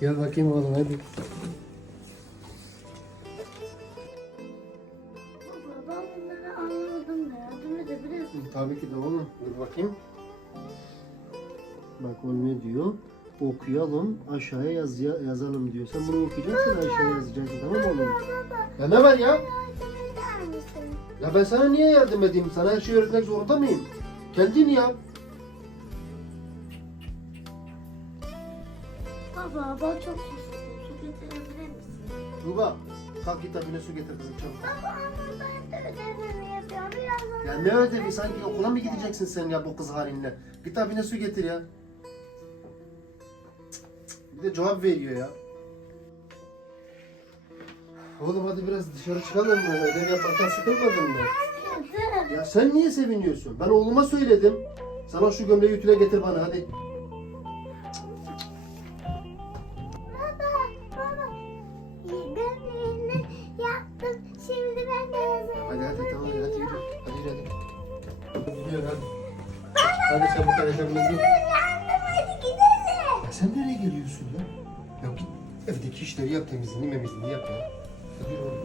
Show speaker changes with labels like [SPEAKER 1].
[SPEAKER 1] Gel bakayım oğlum hadi.
[SPEAKER 2] Baba bunları anlamadım da yardım?
[SPEAKER 1] Tabii ki de oğlum. Dur bakayım. Bak o ne diyor? Okuyalım, aşağıya yaz, yazalım diyor. Sen bunu okuyacaksın, aşağıya yazacaksın. Tamam mı oğlum? Ya ne var ya? Ya ben sana niye yardım edeyim? Sana her şeyi öğretmek zorunda mıyım? Kendin yap.
[SPEAKER 2] Baba ben çok susadım. Su getirebilir misin?
[SPEAKER 1] Tuğba, kalk git abine su getir kızım çabuk.
[SPEAKER 2] Baba ama ben de ödevimi yapıyorum. Birazdan
[SPEAKER 1] Ya ne ödevi sanki okula mı gideceksin sen ya bu kız halinle? Git abine su getir ya. Bir de cevap veriyor ya. Oğlum hadi biraz dışarı çıkalım mı? Ödev yapmaktan sıkılmadın mı? Ya sen niye seviniyorsun? Ben oğluma söyledim. Sana şu gömleği ütüle getir bana hadi. Gidiyor hadi. Hadi çabuk
[SPEAKER 2] gidelim.
[SPEAKER 1] Ya sen nereye geliyorsun ya? Ya git evdeki işleri yap temizliğini memizliğini yap ya. Hadi yürü.